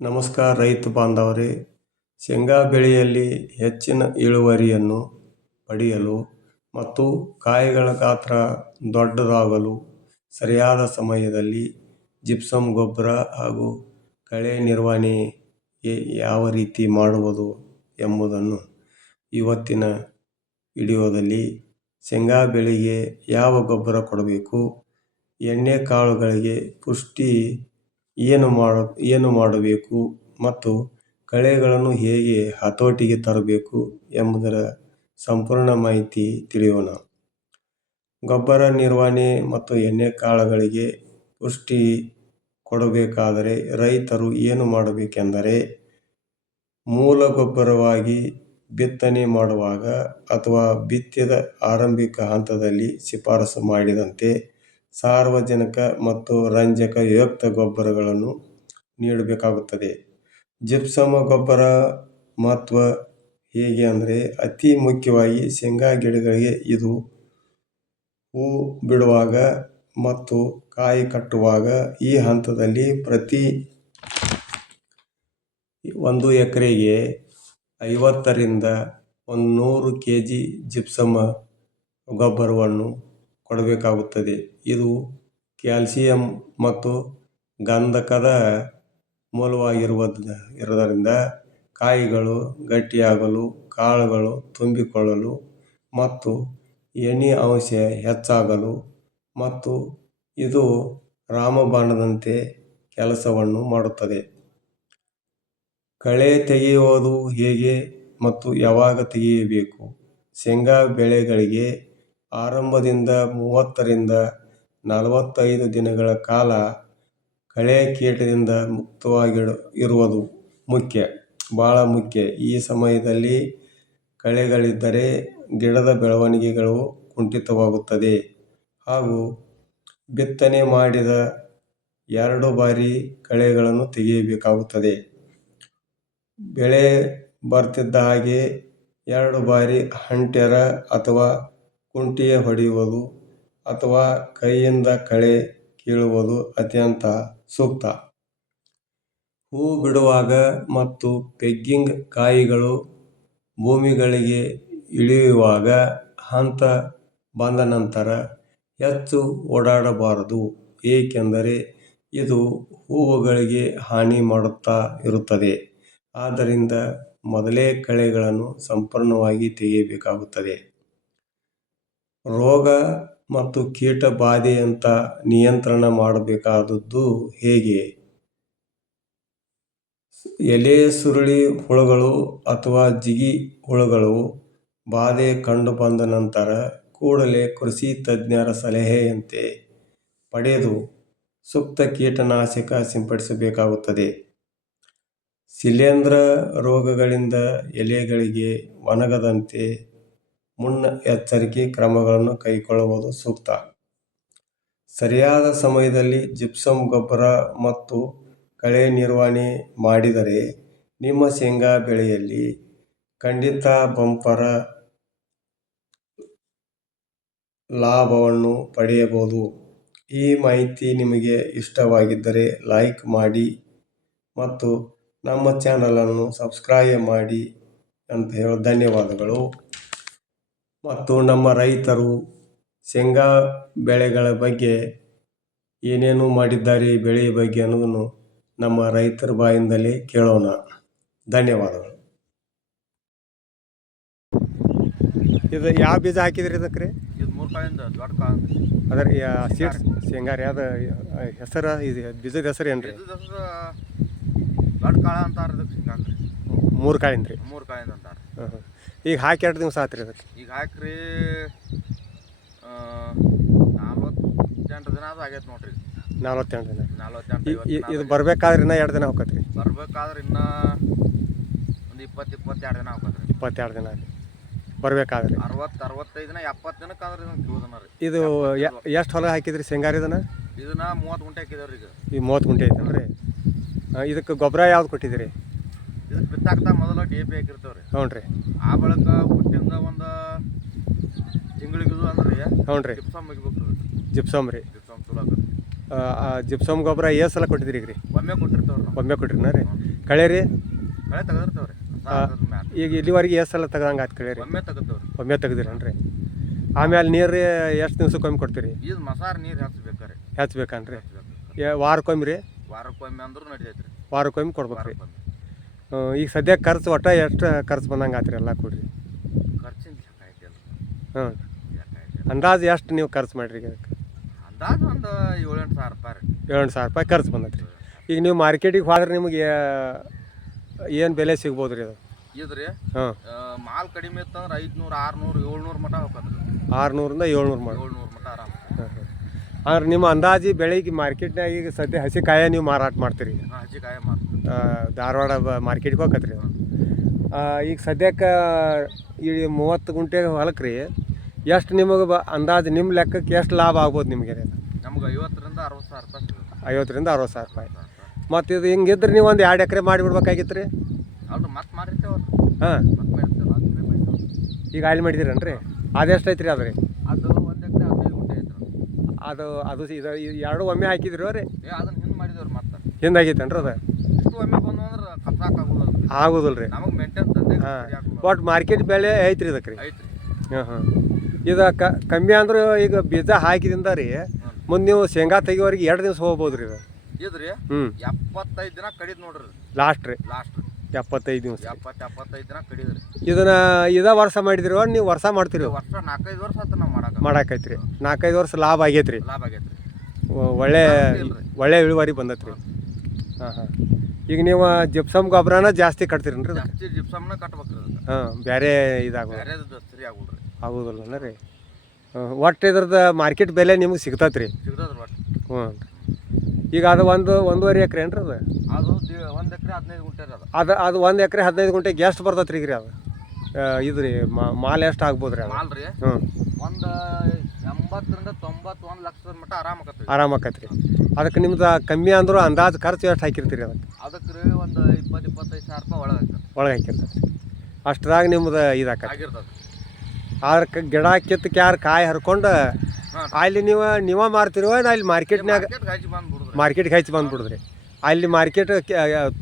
ನಮಸ್ಕಾರ ರೈತ ಬಾಂಧವರೇ. ಶೇಂಗಾ ಬೆಳೆಯಲ್ಲಿ ಹೆಚ್ಚಿನ ಇಳುವರಿಯನ್ನು ಪಡೆಯಲು ಮತ್ತು ಕಾಯಿಗಳ ಗಾತ್ರ ದೊಡ್ಡದಾಗಲು ಸರಿಯಾದ ಸಮಯದಲ್ಲಿ ಜಿಪ್ಸಮ್ ಗೊಬ್ಬರ ಹಾಗೂ ಕಳೆ ನಿರ್ವಹಣೆ ಯಾವ ರೀತಿ ಮಾಡುವುದು ಎಂಬುದನ್ನು ಇವತ್ತಿನ ವಿಡಿಯೋದಲ್ಲಿ, ಶೇಂಗಾ ಬೆಳೆಗೆ ಯಾವ ಗೊಬ್ಬರ ಕೊಡಬೇಕು, ಎಣ್ಣೆ ಕಾಳುಗಳಿಗೆ ಪುಷ್ಟಿ ಏನು ಮಾಡಬೇಕು ಮತ್ತು ಕಳೆಗಳನ್ನು ಹೇಗೆ ಹತೋಟಿಗೆ ತರಬೇಕು ಎಂಬುದರ ಸಂಪೂರ್ಣ ಮಾಹಿತಿ ತಿಳಿಯೋಣ. ಗೊಬ್ಬರ ನಿರ್ವಹಣೆ ಮತ್ತು ಎಣ್ಣೆ ಕಾಳುಗಳಿಗೆ ಪುಷ್ಟಿ ಕೊಡಬೇಕಾದರೆ ರೈತರು ಏನು ಮಾಡಬೇಕೆಂದರೆ, ಮೂಲ ಗೊಬ್ಬರವಾಗಿ ಬಿತ್ತನೆ ಮಾಡುವಾಗ ಅಥವಾ ಬಿತ್ತಿದ ಆರಂಭಿಕ ಹಂತದಲ್ಲಿ ಶಿಫಾರಸು ಮಾಡಿದಂತೆ ಸಾರಜನಕ ಮತ್ತು ರಂಜಕಯುಕ್ತ ಗೊಬ್ಬರಗಳನ್ನು ನೀಡಬೇಕಾಗುತ್ತದೆ. ಜಿಪ್ಸಮ್ ಗೊಬ್ಬರ ಮಹತ್ವ ಹೇಗೆ ಅಂದರೆ, ಅತಿ ಮುಖ್ಯವಾಗಿ ಶೇಂಗಾ ಗಿಡಗಳಿಗೆ ಇದು ಹೂ ಬಿಡುವಾಗ ಮತ್ತು ಕಾಯಿ ಕಟ್ಟುವಾಗ ಈ ಹಂತದಲ್ಲಿ ಪ್ರತಿ 1 ಎಕರೆಗೆ 50 ರಿಂದ 100 kg ಜಿಪ್ಸಮ್ ಗೊಬ್ಬರವನ್ನು ಕೊಡಬೇಕಾಗುತ್ತದೆ. ಇದು ಕ್ಯಾಲ್ಸಿಯಂ ಮತ್ತು ಗಂಧಕದ ಮೂಲವಾಗಿರುವುದರಿಂದ ಕಾಯಿಗಳು ಗಟ್ಟಿಯಾಗಲು, ಕಾಳುಗಳು ತುಂಬಿಕೊಳ್ಳಲು ಮತ್ತು ಎಣ್ಣೆ ಅಂಶ ಹೆಚ್ಚಾಗಲು ಮತ್ತು ಇದು ರಾಮಬಾಣದಂತೆ ಕೆಲಸವನ್ನು ಮಾಡುತ್ತದೆ. ಕಳೆ ತೆಗೆಯುವುದು ಹೇಗೆ ಮತ್ತು ಯಾವಾಗ ತೆಗೆಯಬೇಕು? ಶೇಂಗಾ ಬೆಳೆಗಳಿಗೆ ಆರಂಭದಿಂದ 30 ರಿಂದ 45 ದಿನಗಳ ಕಾಲ ಕಳೆ ಕೀಟದಿಂದ ಮುಕ್ತವಾಗಿರುವುದು ಬಹಳ ಮುಖ್ಯ. ಈ ಸಮಯದಲ್ಲಿ ಕಳೆಗಳಿದ್ದರೆ ಗಿಡದ ಬೆಳವಣಿಗೆಗಳು ಕುಂಠಿತವಾಗುತ್ತದೆ ಹಾಗೂ ಬಿತ್ತನೆ ಮಾಡಿದ 2 ಬಾರಿ ಕಳೆಗಳನ್ನು ತೆಗೆಯಬೇಕಾಗುತ್ತದೆ. ಬೆಳೆ ಬರ್ತಿದ್ದ ಹಾಗೆ 2 ಬಾರಿ ಹಂಟೆರ ಅಥವಾ ಕುಂಟಿಯ ಹೊಡೆಯುವುದು ಅಥವಾ ಕೈಯಿಂದ ಕಳೆ ಕೀಳುವುದು ಅತ್ಯಂತ ಸೂಕ್ತ. ಹೂ ಬಿಡುವಾಗ ಮತ್ತು ಪೆಗ್ಗಿಂಗ್ ಕಾಯಿಗಳು ಭೂಮಿಗಳಿಗೆ ಇಳಿಯುವಾಗ ಹಂತ ಬಂದ ನಂತರ ಹೆಚ್ಚು ಓಡಾಡಬಾರದು, ಏಕೆಂದರೆ ಇದು ಹೂವುಗಳಿಗೆ ಹಾನಿ ಮಾಡುತ್ತಾ ಇರುತ್ತದೆ. ಆದ್ದರಿಂದ ಮೊದಲೇ ಕಳೆಗಳನ್ನು ಸಂಪೂರ್ಣವಾಗಿ ತೆಗೆಯಬೇಕಾಗುತ್ತದೆ. ರೋಗ ಮತ್ತು ಕೀಟ ಬಾಧೆಯಂತ ನಿಯಂತ್ರಣ ಮಾಡಬೇಕಾದದ್ದು ಹೇಗೆ? ಎಲೆ ಸುರುಳಿ ಹುಳುಗಳು ಅಥವಾ ಜಿಗಿ ಹುಳುಗಳು ಬಾಧೆ ಕಂಡು ಬಂದ ನಂತರ ಕೂಡಲೇ ಕೃಷಿ ತಜ್ಞರ ಸಲಹೆಯಂತೆ ಪಡೆದು ಸೂಕ್ತ ಕೀಟನಾಶಕ ಸಿಂಪಡಿಸಬೇಕಾಗುತ್ತದೆ. ಶಿಲೀಂಧ್ರ ರೋಗಗಳಿಂದ ಎಲೆಗಳಿಗೆ ಒಣಗದಂತೆ ಮುನ್ನೆಚ್ಚರಿಕೆ ಕ್ರಮಗಳನ್ನು ಕೈಗೊಳ್ಳುವುದು ಸೂಕ್ತ. ಸರಿಯಾದ ಸಮಯದಲ್ಲಿ ಜಿಪ್ಸಮ್ ಗೊಬ್ಬರ ಮತ್ತು ಕಳೆ ನಿರ್ವಹಣೆ ಮಾಡಿದರೆ ನಿಮ್ಮ ಶೇಂಗಾ ಬೆಳೆಯಲ್ಲಿ ಖಂಡಿತ ಬಂಪರ್ ಲಾಭವನ್ನು ಪಡೆಯಬಹುದು. ಈ ಮಾಹಿತಿ ನಿಮಗೆ ಇಷ್ಟವಾಗಿದ್ದರೆ ಲೈಕ್ ಮಾಡಿ ಮತ್ತು ನಮ್ಮ ಚಾನಲನ್ನು ಸಬ್ಸ್ಕ್ರೈಬ್ ಮಾಡಿ ಅಂತ ಹೇಳಿ ಧನ್ಯವಾದಗಳು. ಮತ್ತು ನಮ್ಮ ರೈತರು ಶೇಂಗಾ ಬೆಳೆಗಳ ಬಗ್ಗೆ ಏನೇನು ಮಾಡಿದ್ದಾರೆ ಬೆಳೆಯ ಬಗ್ಗೆ ಅನ್ನೋದನ್ನು ನಮ್ಮ ರೈತರ ಬಾಯಿಂದಲೇ ಕೇಳೋಣ. ಧನ್ಯವಾದಗಳು. ಇದು ಯಾವ ಬೀಜ ಹಾಕಿದ್ರಿ ಇದಕ್ಕೆ? ಇದು 3 ಕಾಳಿಂದ ದೊಡ್ಡ ಕಾಳು. ಅದರ ಸೀಡ್ಸ್ ಶೇಂಗಾ ರೀ. ಅದು ಹೆಸರು ಇದು ಬೀಜದ ಹೆಸರು ಏನು ರೀ? ದೊಡ್ಡ ಕಾಳ ಅಂತಾರೆ ಇದಕ್ಕೆ. ಶೇಂಗಾ 3 ಕಾಳಿಂದ ರೀ? 3 ಕಾಳಿಂದ ಅಂತಾರೆ. ಈಗ ಹಾಕಿ 2 ದಿವಸ ಆತ್ರಿ ಅದಕ್ಕೆ? ಈಗ ಹಾಕ್ರಿ 48 ದಿನ ಅದು ಆಗೈತೆ ನೋಡ್ರಿ. 48 ದಿನ. 48 ಇದು ಬರ್ಬೇಕಾದ್ರೆ ಇನ್ನೂ 2 ದಿನ ಹೋಗತ್ರಿ? ಬರ್ಬೇಕಾದ್ರೆ ಇನ್ನೂ ಒಂದು 20-22 ದಿನ ಹೋಗತ್ರಿ. 22 ದಿನ ಬರ್ಬೇಕಾದ್ರೆ 60-65 ದಿನ 70 ದಿನಕ್ಕಾದ್ರೆ ಇದನ್ನ ರೀ. ಇದು ಎಷ್ಟು ಹೊಲ ಹಾಕಿದ್ರಿ ಶೇಂಗಾರಿ? ಇದನ್ನ 30 ಗುಂಟೆ ಹಾಕಿದೇವ್ರಿ. ಈಗ 30 ಗುಂಟೆ ಐತಲ್ರಿ? ಇದಕ್ಕೆ ಗೊಬ್ಬರ ಯಾವ್ದು ಕೊಟ್ಟಿದ್ದೀರಿ? ಇದಕ್ಕೆ ಬಿತ್ತಾಕ್ತಾ ಮೊದಲು DAP ಹಾಕಿರ್ತೇವ್ರಿ. ಹ್ಞೂ ರೀ. ಆ ಬಳಿಕ ಹುಟ್ಟಿಂದ ಒಂದು ತಿಂಗಳಿಗೆ ಅಂದ್ರೆ ಹ್ಞೂ ರೀ ಜಿಪ್ಸಮ್ ಮುಗಿಬೇಕು. ಜಿಪ್ಸಮ್ ರೀ? ಜಿಪ್ಸಮ್ ಚಲೋ ಆಗುತ್ತೆ. ಜಿಪ್ಸಮ್ ಗೊಬ್ಬರ ಎಷ್ಟು ಸಲ ಕೊಟ್ಟಿದ್ದೀರಿ ಈಗ ರೀ? ಒಮ್ಮೆ ಕೊಟ್ಟಿರ್ತೇವ್ರಿ. ಒಮ್ಮೆ ಕೊಟ್ಟಿರಿನ ರೀ? ಕಳೆ ರೀ ಕಳೆ ತೆಗೆದಿರ್ತೇವ್ರಿ ಈಗ ಇಲ್ಲಿವರೆಗೆ ಎಷ್ಟು ಸಲ ತೆಗ್ದಂಗೆ ಆಯ್ತು ಕಳೆ ರೀ ಒಮ್ಮೆ ತೆಗೆದೇವ್ರಿ ಒಮ್ಮೆ ತೆಗ್ದಿರೇನ್ರಿ ಆಮೇಲೆ ನೀರು ಎಷ್ಟು ದಿವ್ಸಕ್ಕೊಮ್ಮೆ ಕೊಡ್ತೀರಿ ಇದು ಮಸಾರ ನೀರು ಹಚ್ಬೇಕಾರೆ ಹೆಚ್ಚಬೇಕನ್ರಿ ವಾರಕ್ಕೊಮ್ಮೆ ರೀ ವಾರಕ್ಕೊಮ್ಮೆ ಅಂದ್ರೂ ನಡಿತೈತ್ರಿ ವಾರಕ್ಕೊಮ್ಮೆ ಕೊಡ್ಬೇಕು ರೀ ಈಗ ಸದ್ಯಕ್ಕೆ ಖರ್ಚು ಒಟ್ಟ ಎಷ್ಟು ಖರ್ಚು ಬಂದಂಗೆ ಆತ್ರಿ ಎಲ್ಲ ಕೊಡ್ರಿ ಖರ್ಚಿನ ಲೆಕ್ಕ ಐತಿ ಅಲ್ಲ ಹ್ಞೂ ಅಂದಾಜು ಎಷ್ಟು ನೀವು ಖರ್ಚು ಮಾಡಿರಿ ಈಗ ಅದಕ್ಕೆ ಅಂದಾಜು ಒಂದು 7-8 ಸಾವಿರ ರೂಪಾಯಿ ರೀ 7-8 ಸಾವಿರ ರೂಪಾಯಿ ಖರ್ಚು ಬಂದೈತೆ ರೀ ಈಗ ನೀವು ಮಾರ್ಕೆಟಿಗೆ ಹೋದ್ರೆ ನಿಮಗೆ ಏನು ಬೆಲೆ ಸಿಗ್ಬೋದು ರೀ ಅದು ಇದ್ರಿ ಹಾಂ ಮಾಲ್ ಕಡಿಮೆ ಇತ್ತಂದ್ರೆ 500 600 700 ಮಟ ಹೋಗ್ತದ್ರಿ 600ರಿಂದ 700 ಮಾಡಿ 700 ಮಟ ಆರಾಮ ಅಂದ್ರೆ ನಿಮ್ಮ ಅಂದಾಜು ಬೆಳಿಗ್ಗೆ ಮಾರ್ಕೆಟ್ನಾಗ ಈಗ ಸದ್ಯ ಹಸಿಕಾಯ ನೀವು ಮಾರಾಟ ಮಾಡ್ತೀರಿ ಹಚ್ಚಿಕಾಯ ಮಾಡ್ತೀವಿ ಧಾರವಾಡ ಮಾರ್ಕೆಟ್ಗೆ ಹೋಗತ್ರಿ ಈಗ ಸದ್ಯಕ್ಕೆ ಈ 30 ಗುಂಟೆ ಹೊಲಕ್ಕೆ ರೀ ಎಷ್ಟು ನಿಮಗೆ ಅಂದಾಜು ನಿಮ್ಮ ಲೆಕ್ಕಕ್ಕೆ ಎಷ್ಟು ಲಾಭ ಆಗ್ಬೋದು ನಿಮಗೆ ನಮ್ಗೆ 50ರಿಂದ 60 ಸಾವಿರ ರೂಪಾಯಿ ಸಿಗುತ್ತೆ 50ರಿಂದ 60 ಸಾವಿರ ರೂಪಾಯಿ ಮತ್ತು ಇದು ಹಿಂಗಿದ್ರೆ ನೀವು ಒಂದು 2 ಎಕರೆ ಮಾಡಿಬಿಡ್ಬೇಕಾಗಿತ್ತು ರೀ ಅಲ್ರಿ ಮತ್ತೆ ಮಾಡಿರ್ತೇವಲ್ಲ ಹಾಂ ಮತ್ತೆ ಮಾಡಿರ್ತೇವೆ ಈಗ ಅಲ್ಲಿ ಮಾಡಿದಿರೇನ್ರಿ ಅದೆಷ್ಟು ಐತ್ರಿ ಅದು ರೀ ಅದು 1 ಎಕರೆ 15 ಗುಂಟೆ ಐತ್ರಿ ಅದು ಇದು ಎರಡು ಒಮ್ಮೆ ಹಾಕಿದ್ರಿ ರೀ ಅದನ್ನ ಹಿಂದೆ ಮಾಡಿದೇವ್ರಿ ಮತ್ತೆ ಹಿಂದಾಗೈತೇನ್ರಿ ಅದು ಇಷ್ಟು ಒಮ್ಮೆ ಬಂದು ಅಂದ್ರೆ ಕಪ್ಸಾಕಾಗೋದಲ್ಲ ಆಗೋದಿಲ್ಲ ರೀ ನಮಗೆ ಮೇಂಟೈನ್ ತಂದೆ ಹಾಂ ಒಟ್ಟು ಮಾರ್ಕೆಟ್ ಬೆಲೆ ಐತ್ರಿ ಇದಕ್ಕೆ ರೀ ಐತ್ರಿ ಹಾಂ ಹಾಂ ಇದು ಕಮ್ಮಿ ಅಂದ್ರೆ ಈಗ ಬೀಜ ಹಾಕಿದಿಂದ ರೀ ಮುಂದೆ ನೀವು ಶೇಂಗಾ ತೆಗಿಯೋರಿಗೆ 2 ದಿವಸ ಹೋಗ್ಬೋದು ರೀ ಇದು ಇದ್ರಿ ಹ್ಞೂ 75 ದಿನ ಕಡಿದ್ ನೋಡ್ರಿ ಲಾಸ್ಟ್ ರೀ ಲಾಸ್ಟ್ 75 ದಿವಸ 75 ದಿನ ಕಡಿದ್ರಿ ಇದನ್ನ ವರ್ಷ ಮಾಡಿದಿರಿ ನೀವು ವರ್ಷ ಮಾಡ್ತೀರಿ ವರ್ಷ 4-5 ವರ್ಷ ಆತ ನಾವು ಮಾಡಾಕೈತ್ರಿ 4-5 ವರ್ಷ ಲಾಭ ಆಗೈತ್ರಿ ಲಾಭ ಆಗೈತ್ರಿ ಒಳ್ಳೆ ಇಳುವರಿ ಬಂದತ್ರಿ ಹಾಂ ಹಾಂ ಈಗ ನೀವು ಜಿಪ್ಸಮ್ ಗೊಬ್ಬರನ ಜಾಸ್ತಿ ಕಟ್ತೀರೇನ್ರಿ ಜಾಸ್ತಿ ಜಿಪ್ಸಮ್ನ ಕಟ್ಬೇಕ್ರಿ ಹಾಂ ಬೇರೆ ಇದಾಗೋದು ಬೇರೆದು ಸರಿ ಆಗುಲ್ರಿ ಆಗೋದಿಲ್ಲ ರೀ ಒಟ್ಟು ಇದ್ರದ್ದು ಮಾರ್ಕೆಟ್ ಬೆಲೆ ನಿಮ್ಗೆ ಸಿಗ್ತೈತೆ ರೀ ಸಿಗ್ತದ್ರಿ ಒಟ್ಟು ಹ್ಞೂ ಈಗ ಅದು ಒಂದೂವರೆ ಎಕರೆ ಏನ್ರಿ ಅದು ಅದು 1 ಎಕರೆ 15 ಗುಂಟೆ ರೀ ಅದು 1 ಎಕರೆ 15 ಗುಂಟೆಗೆ ಎಷ್ಟು ಬರ್ತೈತೆ ರೀ ಅದು ಇದು ರೀ ಮಾಲ್ ಎಷ್ಟು ಆಗ್ಬೋದು ರೀ ಅದು ಮಾಲ್ ರೀ ಹ್ಞೂ ಒಂದು 80ರಿಂದ 91 ಲಕ್ಷದ ಮಟ್ಟ ಆರಾಮ ಆಕೈತೆ ರೀ ಅದಕ್ಕೆ ನಿಮ್ದು ಕಮ್ಮಿ ಅಂದರೂ ಅಂದಾಜು ಖರ್ಚು ಎಷ್ಟು ಹಾಕಿರ್ತೀರಿ ಅದಕ್ಕೆ ರೀ ಒಂದು 20-25 ಸಾವಿರ ರೂಪಾಯಿ ಒಳಗೆ ಹಾಕಿರ್ತೈತೆ ಅಷ್ಟ್ರಾಗ ನಿಮ್ದು ಆಗಿರ್ತದೆ ಆದ್ರೆ ಗಿಡ ಕಿತ್ತಕ್ಕೆ ಯಾರು ಕಾಯಿ ಹರ್ಕೊಂಡು ಅಲ್ಲಿ ನೀವೇ ಮಾರ್ತಿರೋ ಅಲ್ಲಿ ಮಾರ್ಕೆಟ್ನಾಗ ಮಾರ್ಕೆಟ್ಗೆ ಹಚ್ಚಿ ಬಂದ್ಬಿಡುದ್ರಿ ಅಲ್ಲಿ ಮಾರ್ಕೆಟ್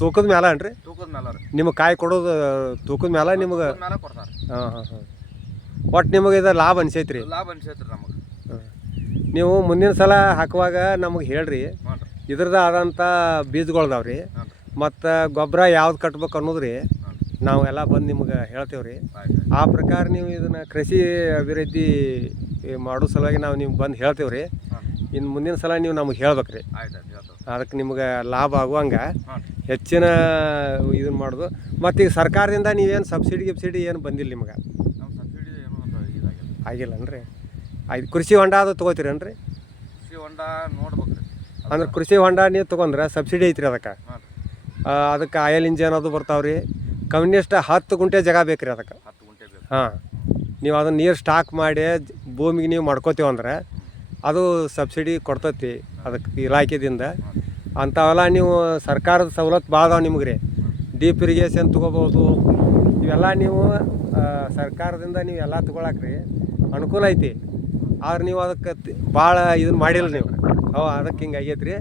ತೂಕದ ಮೇಲೆ ಅನ್ರಿ ತೂಕದ ಮೇಲೆ ರೀ ನಿಮಗೆ ಕಾಯಿ ಕೊಡೋದು ತೂಕದ ಮೇಲೆ ನಿಮಗೆ ಕೊಡ್ತಾರೆ ಹಾಂ ಹಾಂ ಹಾಂ ಒಟ್ಟು ನಿಮಗೆ ಇದು ಲಾಭ ಅನ್ಸೈತ್ರಿ ಲಾಭ ಅನ್ಸೈತ್ರಿ ನಮಗೆ ನೀವು ಮುಂದಿನ ಸಲ ಹಾಕುವಾಗ ನಮಗೆ ಹೇಳ್ರಿ ಇದ್ರದ್ದು ಆದಂಥ ಬೀಜಗಳ್ದಾವ್ರಿ ಮತ್ತು ಗೊಬ್ಬರ ಯಾವ್ದು ಕಟ್ಬೇಕು ಅನ್ನೋದು ರೀ ನಾವೆಲ್ಲ ಬಂದು ನಿಮ್ಗೆ ಹೇಳ್ತೇವೆ ರೀ ಆ ಪ್ರಕಾರ ನೀವು ಇದನ್ನು ಕೃಷಿ ಅಭಿವೃದ್ಧಿ ಮಾಡೋ ಸಲುವಾಗಿ ನಾವು ನಿಮ್ಗೆ ಬಂದು ಹೇಳ್ತೇವೆ ರೀ ಇನ್ನು ಮುಂದಿನ ಸಲ ನೀವು ನಮಗೆ ಹೇಳ್ಬೇಕು ರೀ ಅದಕ್ಕೆ ನಿಮ್ಗೆ ಲಾಭ ಆಗುವಂಗೆ ಹೆಚ್ಚಿನ ಇದನ್ನ ಮಾಡೋದು ಮತ್ತು ಈಗ ಸರ್ಕಾರದಿಂದ ನೀವೇನು ಸಬ್ಸಿಡಿ ಏನು ಬಂದಿಲ್ಲ ನಿಮ್ಗೆ ಆಗಿಲ್ಲನ್ರಿ ಆಯ್ತು ಕೃಷಿ ಹೊಂಡ ಅದು ತೊಗೋತೀರೇನ್ರಿ ಕೃಷಿ ಹೊಂಡ ನೋಡ್ಬೇಕು ಅಂದ್ರೆ ಕೃಷಿ ಹೊಂಡ ನೀವು ತೊಗೊಂಡ್ರೆ ಸಬ್ಸಿಡಿ ಐತ್ರಿ ಅದಕ್ಕೆ ಆಯಿಲ್ ಇಂಜನ್ ಅದು ಬರ್ತಾವ್ರಿ ಕಮ್ಯುನಿಸ್ಟ್ 10 ಗುಂಟೆ ಜಾಗ ಬೇಕು ರೀ ಅದಕ್ಕೆ 10 ಗುಂಟೆ ಬೇಕು ಹಾಂ ನೀವು ಅದನ್ನು ನೀರು ಸ್ಟಾಕ್ ಮಾಡಿ ಭೂಮಿಗೆ ನೀವು ಮಾಡ್ಕೋತೀವಂದ್ರೆ ಅದು ಸಬ್ಸಿಡಿ ಕೊಡ್ತೈತಿ ಅದಕ್ಕೆ ಇಲಾಖೆದಿಂದ ಅಂಥವೆಲ್ಲ ನೀವು ಸರ್ಕಾರದ ಸವಲತ್ತು ಭಾಳ ಅದಾವೆ ನಿಮ್ಗೆ ರೀ ಡೀಪ್ ಇರಿಗೇಷನ್ ತೊಗೋಬೋದು ಇವೆಲ್ಲ ನೀವು ಸರ್ಕಾರದಿಂದ ನೀವು ಎಲ್ಲ ತೊಗೊಳಕ್ರಿ ಅನುಕೂಲ ಐತಿ ಆದ್ರೆ ನೀವು ಅದಕ್ಕೆ ಭಾಳ ಇದನ್ನು ಮಾಡಿಲ್ಲ ನೀವು ಅದಕ್ಕೆ ಹಿಂಗೆ ಆಗೈತೆ ರೀ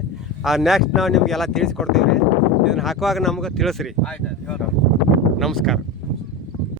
ನೆಕ್ಸ್ಟ್ ನಾವು ನಿಮಗೆಲ್ಲ ತಿಳಿಸ್ಕೊಡ್ತೀವಿ ರೀ ಇದನ್ನು ಹಾಕುವಾಗ ನಮ್ಗೆ ತಿಳಿಸ್ರಿ ಆಯ್ತು ನಮಸ್ಕಾರ.